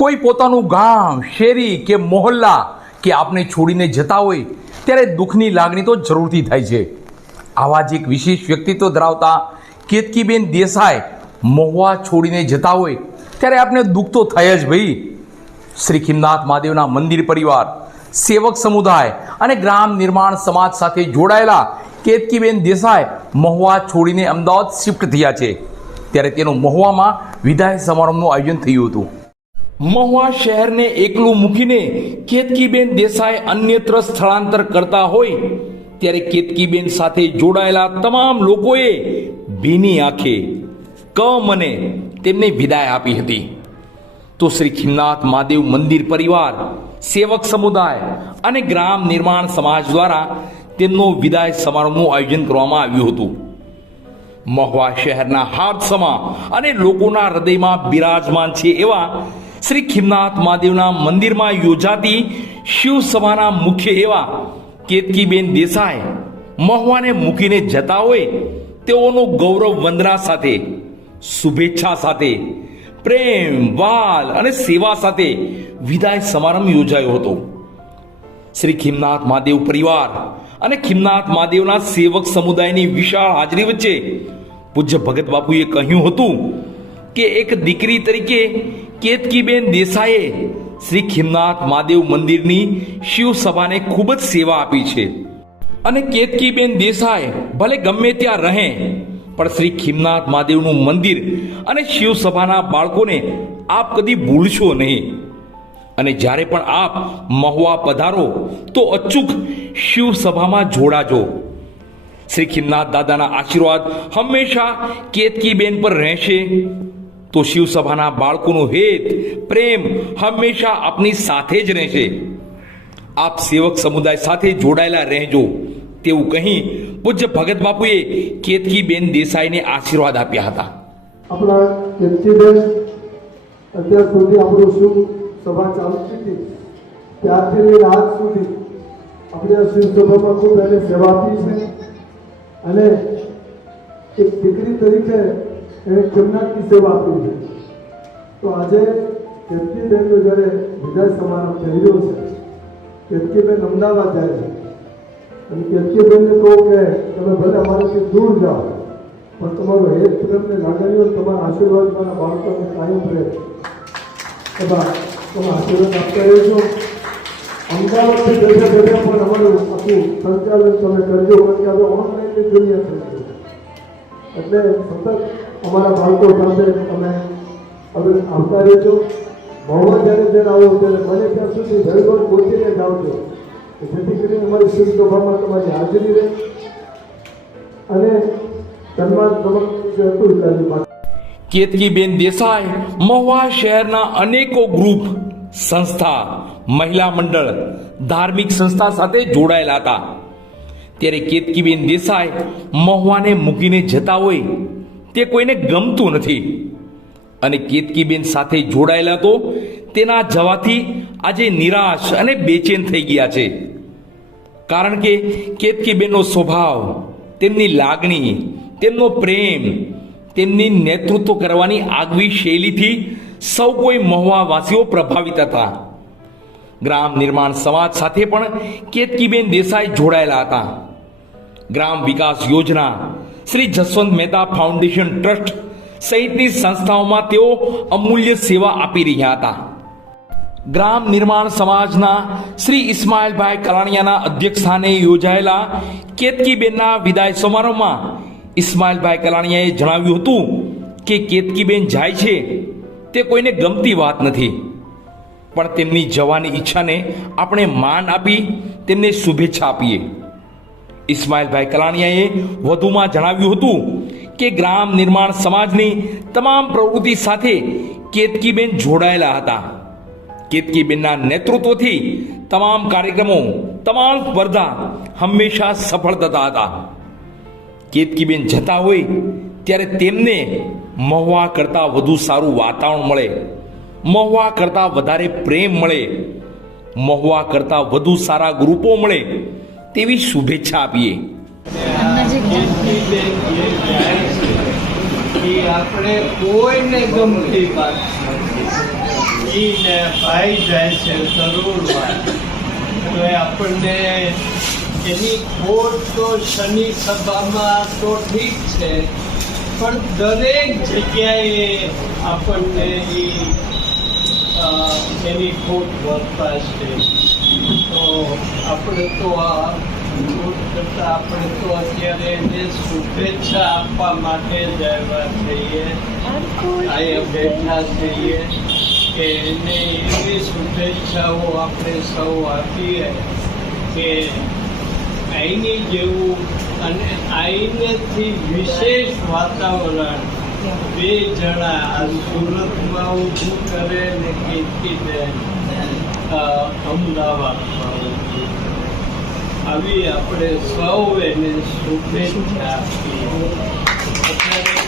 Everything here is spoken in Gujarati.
કોઈ પોતાનું ગામ, શેરી કે મોહલ્લા કે આપને છોડીને જતા હોય, ત્યારે દુઃખની લાગણી તો જરૂરથી થાય છે. આવા જ એક વિશેષ વ્યક્તિત્વ ધરાવતા કેતકીબેન દેસાઈ મહુવા છોડીને જતા હોય, ત્યારે આપને દુઃખ તો થાય જ ભાઈ. શ્રી ખીમનાથ મહાદેવના મંદિર પરિવાર, સેવક સમુદાય અને ગ્રામ નિર્માણ સમાજ સાથે જોડાયેલા કેતકીબેન દેસાઈ મહુવા છોડીને અમદાવાદ શિફ્ટ થયા છે. ત્યારે તેનું મહુવામાં વિદાય સમારંભનું આયોજન થયું હતું. મહુવા શહેરને એકલું મૂકીને કેતકીબેન દેસાઈ અન્યત્ર સ્થળાંતર કરતા હોય, ત્યારે કેતકીબેન સાથે જોડાયેલા તમામ લોકોએ ભીની આંખે કમ અને તેમને વિદાય આપી હતી. તો શ્રી ખિમનાથ મહાદેવ મંદિર પરિવાર, સેવક સમુદાય અને ગ્રામ નિર્માણ સમાજ દ્વારા તેમનો વિદાય સમારોહનું આયોજન કરવામાં આવ્યું હતું. મહુવા શહેરના હાથ સમા અને લોકોના હૃદયમાં બિરાજમાન છે એવા શ્રી ખિમનાથ મહાદેવના મંદિરમાં યોજાતી શિવસભાના મુખ્ય એવા કેતકીબેન દેસાઈ, મહુવાને મૂકીને જતા હોય તેઓનું ગૌરવ વંદના સાથે, શુભેચ્છા સાથે, પ્રેમ, વાલ અને સેવા સાથે વિદાય સમારંભ યોજાયો હતો. શ્રી ખિમનાથ મહાદેવ પરિવાર અને ખિમનાથ મહાદેવના સેવક સમુદાયની વિશાળ હાજરી વચ્ચે પૂજ્ય ભગત બાપુએ કહ્યું હતું કે એક દીકરી તરીકે કેતકીબેન દેસાઈએ શ્રી ખિમનાથ મહાદેવ મંદિરની શિવ સભાને ખૂબ જ સેવા આપી છે. અને કેતકીબેન દેસાઈ ભલે ગમે ત્યાં રહે, પણ શ્રી ખિમનાથ મહાદેવનું મંદિર અને શિવ સભાના બાળકોને આપ કદી ભૂલશો નહીં. અને જ્યારે પણ આપ મહુવા પધારો, તો અચૂક શિવ સભામાં જોડાજો. શ્રી ખિમનાથ દાદાના આશીર્વાદ હંમેશા કેતકીબેન પર રહેશે. તો શિવસભાના બાળકોનો હેત, પ્રેમ હંમેશા આપની સાથે જ રહેશે. આપ સેવક સમુદાય સાથે જોડાયેલા રહેજો. તેવું કહી પૂજ્ય ભગત બાપુએ કેતકીબેન દેસાઈને આશીર્વાદ આપ્યા હતા. આપણા કેતકીબેન અત્યાર સુધી આપણું શું સભા ચાલતી હતી? ત્યારથી આજ સુધી આપણે આ શિવ સભામાં ખૂબ એને સેવા આપી છે. અને એક દીકરી તરીકે એને ખિમનાથની સેવા આપી છે. તો આજે કેતકીબેનનો જ્યારે વિદાય સમારંભ થઈ રહ્યો છે, કેતકીબેન અમદાવાદ જાય છે. અને કેતકીબેનને કહું કે તમે ભલે અમારાથી દૂર જાઓ, પણ તમારો હેત પ્રેમને લાગણીઓ તમારા આશીર્વાદ મારા બાળકોને કાયમ રહે. તમારા તમે આશીર્વાદ આપતા રહેજો. અમદાવાદથી બેઠા બેઠા પણ અમારું આખું સંચાલન તમે કરજો કારણ કે આપણે ઓનલાઈનની દુનિયા એટલે સતત અમારા બાળકો સાથે તમે હવે આવતા રહેજો ભણવા જ્યારે જ્યારે આવો ત્યારે બને ત્યાં સુધી ઘર પહોંચીને જ આવજો. જેથી કરીને અમારી શિવ સભામાં તમારી હાજરી રહે. અને સન્માન સમક્ષ અતુલ હતું કેતકીબેન દેસાઈ, મહુવા શહેરના અનેકો ગ્રુપ સંસ્થા, મહિલા મંડળ, ધાર્મિક સંસ્થા સાથે જોડાયેલા હતા. ત્યારે કેતકીબેન દેસાઈ મહુવાને મૂકીને જતા હોય તે કોઈને ગમતું નથી. અને કેતકીબેન સાથે જોડાયેલા તો તેના જવાથી આજે નિરાશ અને બેચેન થઈ ગયા છે. કારણ કે કેતકીબેનનો સ્વભાવ, તેમની લાગણી, તેમનો પ્રેમ, તેમની નેતૃત્વ કરવાની આગવી શૈલીથી સૌ કોઈ મહુવાવાસીઓ પ્રભાવિત હતા. ગ્રામ નિર્માણ સમાજ સાથે પણ કેતકીબેન દેસાઈ જોડાયેલા હતા. ગ્રામ વિકાસ યોજના શ્રી જસવંત મહેતા ફાઉન્ડેશન ટ્રસ્ટ સહિતની સંસ્થાઓમાં તેઓ અમૂલ્ય સેવા આપી રહ્યા હતા. ગ્રામ નિર્માણ સમાજના શ્રી ઇસ્માઇલભાઈ કલાણિયાના અધ્યક્ષસ્થાને યોજાયેલા કેતકીબેનના વિદાય સમારોહમાં ઇસ્માઇલભાઈ કલાણિયાએ જણાવ્યું હતું કે કેતકીબેન જાય છે, તે કોઈને ગમતી વાત નથી. પણ તેમની જવાની ઈચ્છાને આપણે માન આપી તેમને શુભેચ્છા આપીએ. ઇસ્માઇલભાઈ કલાણિયાએ વધુમાં જણાવ્યું હતું કે ગ્રામ નિર્માણ સમાજની તમામ પ્રવૃત્તિ સાથે કેતકીબેન જોડાયેલા હતા. કેતકીબેનના નેતૃત્વથી તમામ કાર્યક્રમો, તમામ સ્પર્ધા હંમેશા સફળ થતા હતા. કેતકીબેન જતા હોય ત્યારે તેમને મહુવા કરતાં વધુ સારું વાતાવરણ મળે, મહુવા કરતાં વધારે પ્રેમ મળે, મહુવા કરતાં વધુ સારા ગ્રુપો મળે તેવી શુભેચ્છા આપીએ. આપણે કોઈને ગમતી વાત ભાઈ જાય છે જરૂર તો એ આપણને એની ખોટ તો શનિ સભામાં તો ઠીક છે, પણ દરેક જગ્યાએ આપણને એની ખોટ વર્તાશે તો આપણે તો આ કરતાં આપણે તો અત્યારે એને શુભેચ્છા આપવા માટે જ આવ્યા છીએ બેઠા છીએ કે એને એવી શુભેચ્છાઓ આપણે સૌ આપીએ કે અહીંની જેવું અને અહીંનેથી વિશેષ વાતાવરણ બે જણા આ સુરતમાં ઊભું કરે ને કીર્તિબેન અમદાવાદમાં. આવી આપણે સૌ એને શુભેચ્છા આપીએ.